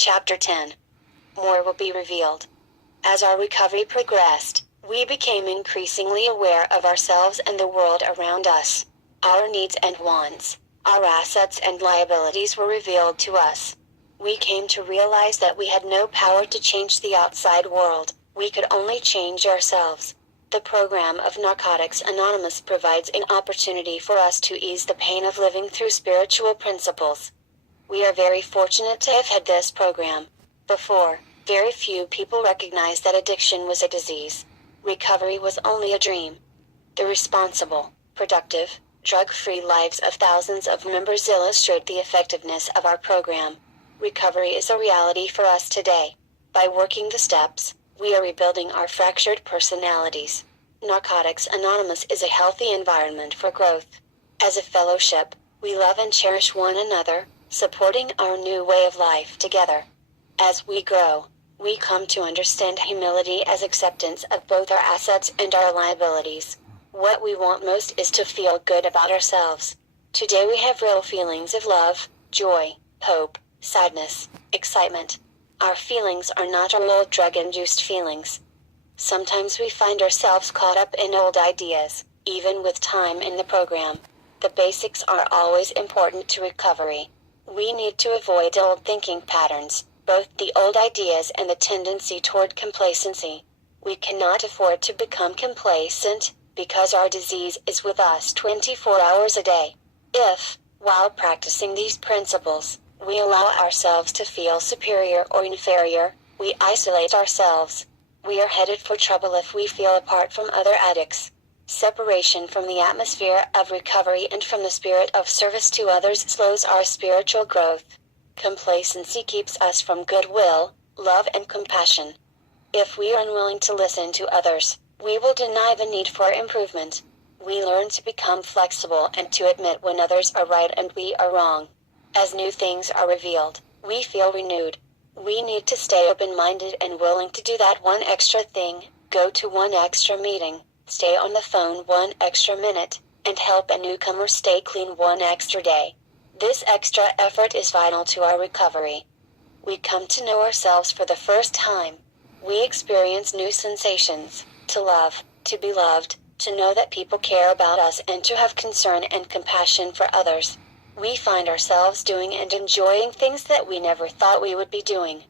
Chapter 10. More will be revealed. As our recovery progressed, we became increasingly aware of ourselves and the world around us. Our needs and wants, our assets and liabilities were revealed to us. We came to realize that we had no power to change the outside world, we could only change ourselves. The program of Narcotics Anonymous provides an opportunity for us to ease the pain of living through spiritual principles. We are very fortunate to have had this program. Before, very few people recognized that addiction was a disease. Recovery was only a dream. The responsible, productive, drug-free lives of thousands of members illustrate the effectiveness of our program. Recovery is a reality for us today. By working the steps, we are rebuilding our fractured personalities. Narcotics Anonymous is a healthy environment for growth. As a fellowship, we love and cherish one another, supporting our new way of life together. As we grow, we come to understand humility as acceptance of both our assets and our liabilities. What we want most is to feel good about ourselves. Today we have real feelings of love, joy, hope, sadness, excitement. Our feelings are not our old drug-induced feelings. Sometimes we find ourselves caught up in old ideas, even with time in the program. The basics are always important to recovery. We need to avoid old thinking patterns, both the old ideas and the tendency toward complacency. We cannot afford to become complacent, because our disease is with us 24 hours a day. If, while practicing these principles, we allow ourselves to feel superior or inferior, we isolate ourselves. We are headed for trouble if we feel apart from other addicts. Separation from the atmosphere of recovery and from the spirit of service to others slows our spiritual growth. Complacency keeps us from goodwill, love and compassion. If we are unwilling to listen to others, we will deny the need for improvement. We learn to become flexible and to admit when others are right and we are wrong. As new things are revealed, we feel renewed. We need to stay open-minded and willing to do that one extra thing, go to one extra meeting, stay on the phone one extra minute, and help a newcomer stay clean one extra day. This extra effort is vital to our recovery. We come to know ourselves for the first time. We experience new sensations, to love, to be loved, to know that people care about us and to have concern and compassion for others. We find ourselves doing and enjoying things that we never thought we would be doing.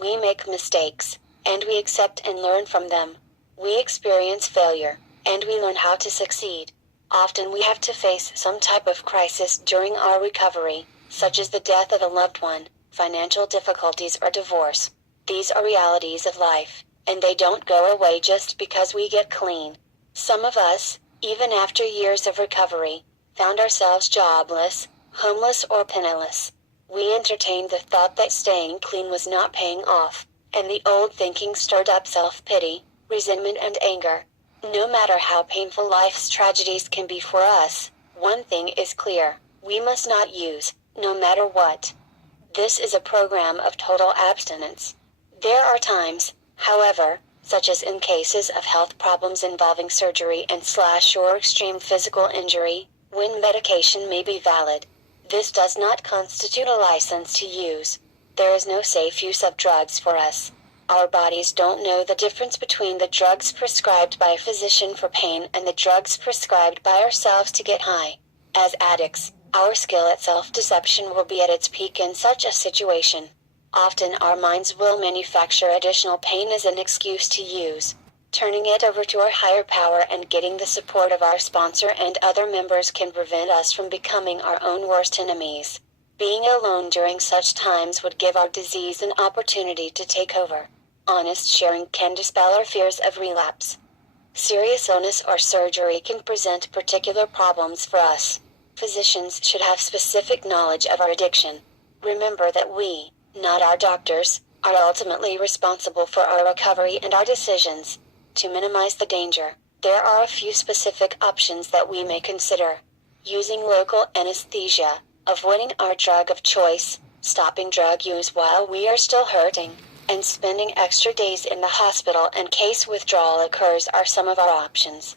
We make mistakes, and we accept and learn from them. We experience failure, and we learn how to succeed. Often we have to face some type of crisis during our recovery, such as the death of a loved one, financial difficulties or divorce. These are realities of life, and they don't go away just because we get clean. Some of us, even after years of recovery, found ourselves jobless, homeless or penniless. We entertained the thought that staying clean was not paying off, and the old thinking stirred up self-pity, resentment and anger. No matter how painful life's tragedies can be for us, one thing is clear: we must not use, no matter what. This is a program of total abstinence. There are times, however, such as in cases of health problems involving surgery and/or extreme physical injury, when medication may be valid. This does not constitute a license to use. There is no safe use of drugs for us. Our bodies don't know the difference between the drugs prescribed by a physician for pain and the drugs prescribed by ourselves to get high. As addicts, our skill at self-deception will be at its peak in such a situation. Often our minds will manufacture additional pain as an excuse to use. Turning it over to our higher power and getting the support of our sponsor and other members can prevent us from becoming our own worst enemies. Being alone during such times would give our disease an opportunity to take over. Honest sharing can dispel our fears of relapse. Serious illness or surgery can present particular problems for us. Physicians should have specific knowledge of our addiction. Remember that we, not our doctors, are ultimately responsible for our recovery and our decisions. To minimize the danger, there are a few specific options that we may consider. Using local anesthesia, avoiding our drug of choice, stopping drug use while we are still hurting, and spending extra days in the hospital in case withdrawal occurs are some of our options.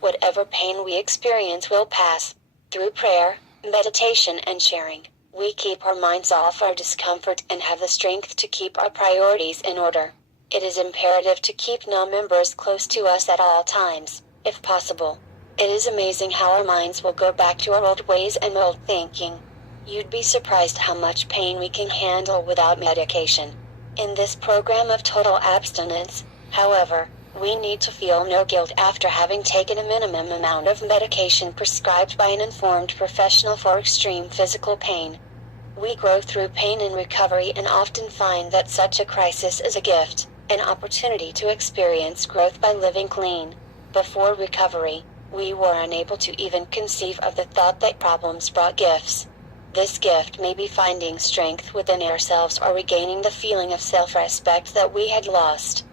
Whatever pain we experience will pass. Through prayer, meditation and sharing, We keep our minds off our discomfort and have the strength to keep our priorities in order. It is imperative to keep non-members close to us at all times, if possible. It is amazing how our minds will go back to our old ways and old thinking. You'd be surprised how much pain we can handle without medication. In this program of total abstinence, however, we need to feel no guilt after having taken a minimum amount of medication prescribed by an informed professional for extreme physical pain. We grow through pain and recovery and often find that such a crisis is a gift, an opportunity to experience growth by living clean. Before recovery, we were unable to even conceive of the thought that problems brought gifts. This gift may be finding strength within ourselves or regaining the feeling of self-respect that we had lost.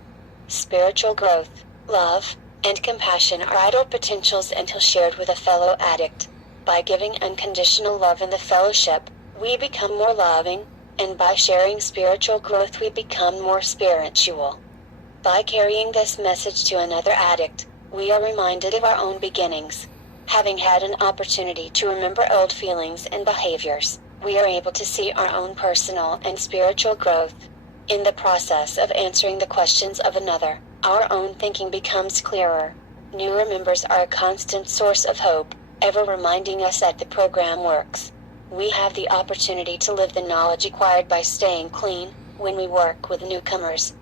Spiritual growth, love, and compassion are idle potentials until shared with a fellow addict. By giving unconditional love in the fellowship, we become more loving, and by sharing spiritual growth we become more spiritual. By carrying this message to another addict, we are reminded of our own beginnings. Having had an opportunity to remember old feelings and behaviors, we are able to see our own personal and spiritual growth. In the process of answering the questions of another, our own thinking becomes clearer. Newer members are a constant source of hope, ever reminding us that the program works. We have the opportunity to live the knowledge acquired by staying clean when we work with newcomers.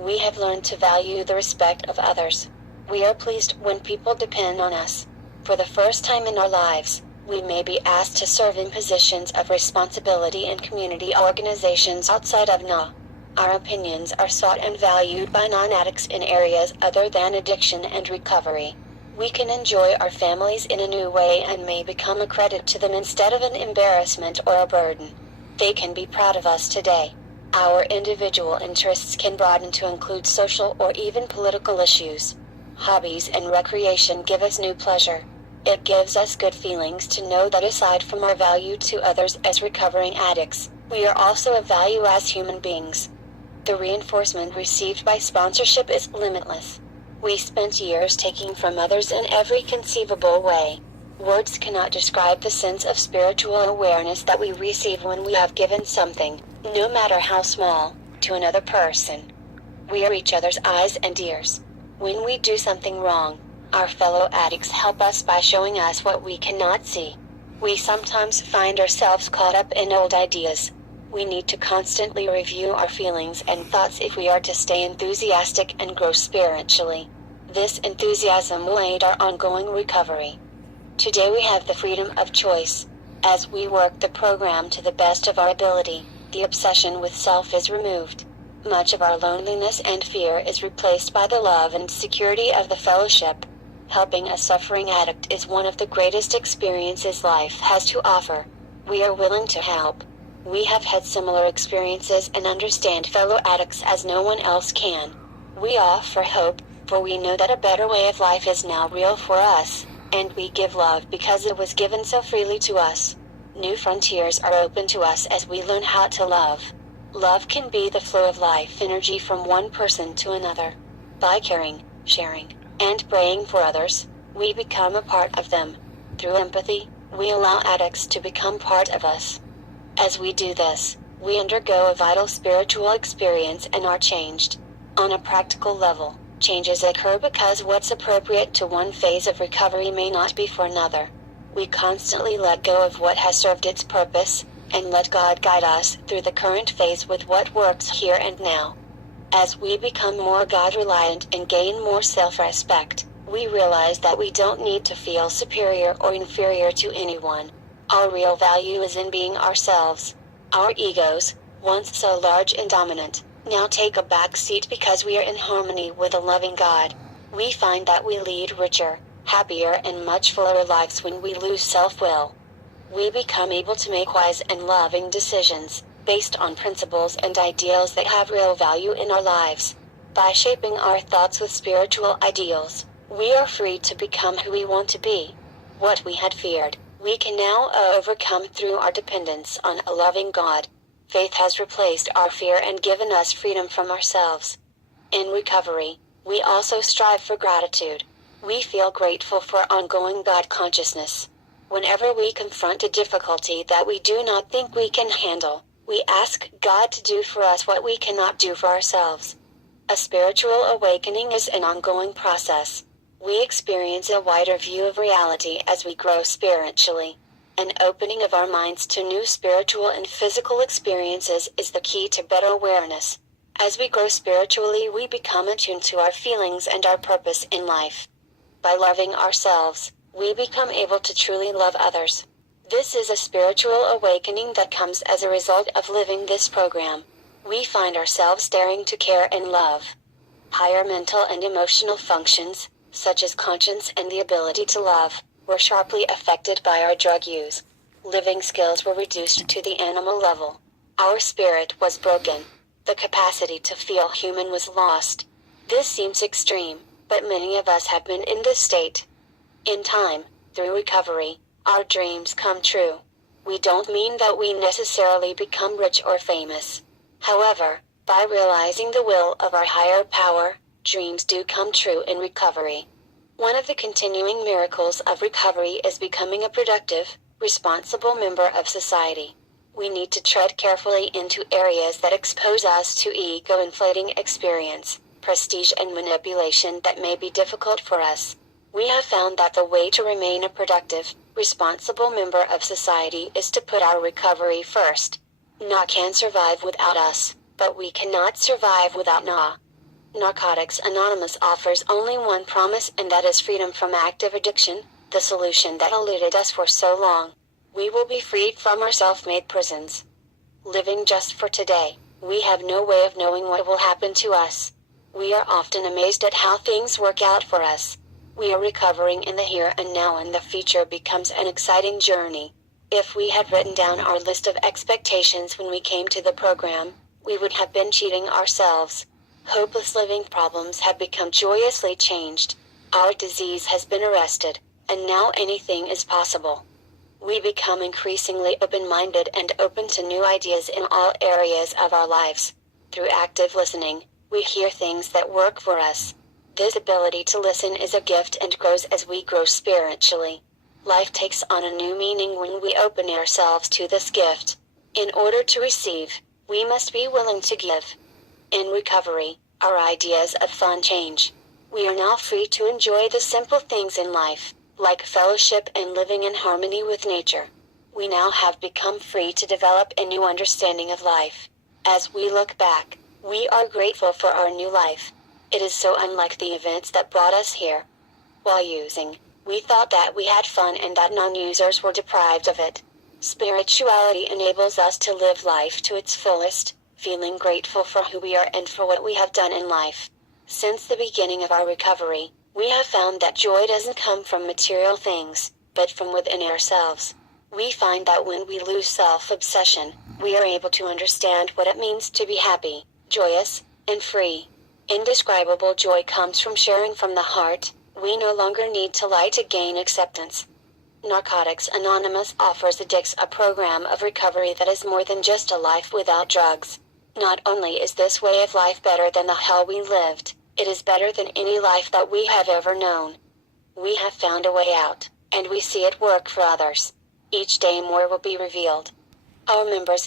We have learned to value the respect of others. We are pleased when people depend on us. For the first time in our lives, we may be asked to serve in positions of responsibility in community organizations outside of NA. Our opinions are sought and valued by non-addicts in areas other than addiction and recovery. We can enjoy our families in a new way and may become a credit to them instead of an embarrassment or a burden. They can be proud of us today. Our individual interests can broaden to include social or even political issues. Hobbies and recreation give us new pleasure. It gives us good feelings to know that aside from our value to others as recovering addicts, we are also of value as human beings. The reinforcement received by sponsorship is limitless. We spent years taking from others in every conceivable way. Words cannot describe the sense of spiritual awareness that we receive when we have given something, no matter how small, to another person. We are each other's eyes and ears. When we do something wrong, our fellow addicts help us by showing us what we cannot see. We sometimes find ourselves caught up in old ideas. We need to constantly review our feelings and thoughts if we are to stay enthusiastic and grow spiritually. This enthusiasm will aid our ongoing recovery. Today we have the freedom of choice. As we work the program to the best of our ability, the obsession with self is removed. Much of our loneliness and fear is replaced by the love and security of the fellowship. Helping a suffering addict is one of the greatest experiences life has to offer. We are willing to help. We have had similar experiences and understand fellow addicts as no one else can. We offer hope, for we know that a better way of life is now real for us, and we give love because it was given so freely to us. New frontiers are open to us as we learn how to love. Love can be the flow of life energy from one person to another. By caring, sharing, and praying for others, we become a part of them. Through empathy, we allow addicts to become part of us. As we do this, we undergo a vital spiritual experience and are changed. On a practical level, changes occur because what's appropriate to one phase of recovery may not be for another. We constantly let go of what has served its purpose, and let God guide us through the current phase with what works here and now. As we become more God-reliant and gain more self-respect, we realize that we don't need to feel superior or inferior to anyone. Our real value is in being ourselves. Our egos, once so large and dominant, now take a back seat because we are in harmony with a loving God. We find that we lead richer, happier and much fuller lives when we lose self-will. We become able to make wise and loving decisions, based on principles and ideals that have real value in our lives. By shaping our thoughts with spiritual ideals, we are free to become who we want to be. What we had feared, we can now overcome through our dependence on a loving God. Faith has replaced our fear and given us freedom from ourselves. In recovery, we also strive for gratitude. We feel grateful for ongoing God consciousness. Whenever we confront a difficulty that we do not think we can handle, we ask God to do for us what we cannot do for ourselves. A spiritual awakening is an ongoing process. We experience a wider view of reality as we grow spiritually. An opening of our minds to new spiritual and physical experiences is the key to better awareness. As we grow spiritually, we become attuned to our feelings and our purpose in life. By loving ourselves, we become able to truly love others. This is a spiritual awakening that comes as a result of living this program. We find ourselves daring to care and love. Higher mental and emotional functions, such as conscience and the ability to love, were sharply affected by our drug use. Living skills were reduced to the animal level. Our spirit was broken. The capacity to feel human was lost. This seems extreme, but many of us have been in this state. In time, through recovery, our dreams come true. We don't mean that we necessarily become rich or famous. However, by realizing the will of our higher power, dreams do come true in recovery. One of the continuing miracles of recovery is becoming a productive, responsible member of society. We need to tread carefully into areas that expose us to ego-inflating experience, prestige and manipulation that may be difficult for us. We have found that the way to remain a productive, responsible member of society is to put our recovery first. Na can survive without us, but we cannot survive without Na. Narcotics Anonymous offers only one promise, and that is freedom from active addiction, the solution that eluded us for so long. We will be freed from our self-made prisons. Living just for today, we have no way of knowing what will happen to us. We are often amazed at how things work out for us. We are recovering in the here and now, and the future becomes an exciting journey. If we had written down our list of expectations when we came to the program, we would have been cheating ourselves. Hopeless living problems have become joyously changed. Our disease has been arrested, and now anything is possible. We become increasingly open-minded and open to new ideas in all areas of our lives. Through active listening, we hear things that work for us. This ability to listen is a gift and grows as we grow spiritually. Life takes on a new meaning when we open ourselves to this gift. In order to receive, we must be willing to give. In recovery, our ideas of fun change. We are now free to enjoy the simple things in life, like fellowship and living in harmony with nature. We now have become free to develop a new understanding of life. As we look back, we are grateful for our new life. It is so unlike the events that brought us here. While using, we thought that we had fun and that non-users were deprived of it. Spirituality enables us to live life to its fullest, feeling grateful for who we are and for what we have done in life. Since the beginning of our recovery, we have found that joy doesn't come from material things, but from within ourselves. We find that when we lose self-obsession, we are able to understand what it means to be happy, joyous, and free. Indescribable joy comes from sharing from the heart. We no longer need to lie to gain acceptance. Narcotics Anonymous offers addicts a program of recovery that is more than just a life without drugs. Not only is this way of life better than the hell we lived, it is better than any life that we have ever known. We have found a way out, and we see it work for others. Each day more will be revealed. Our members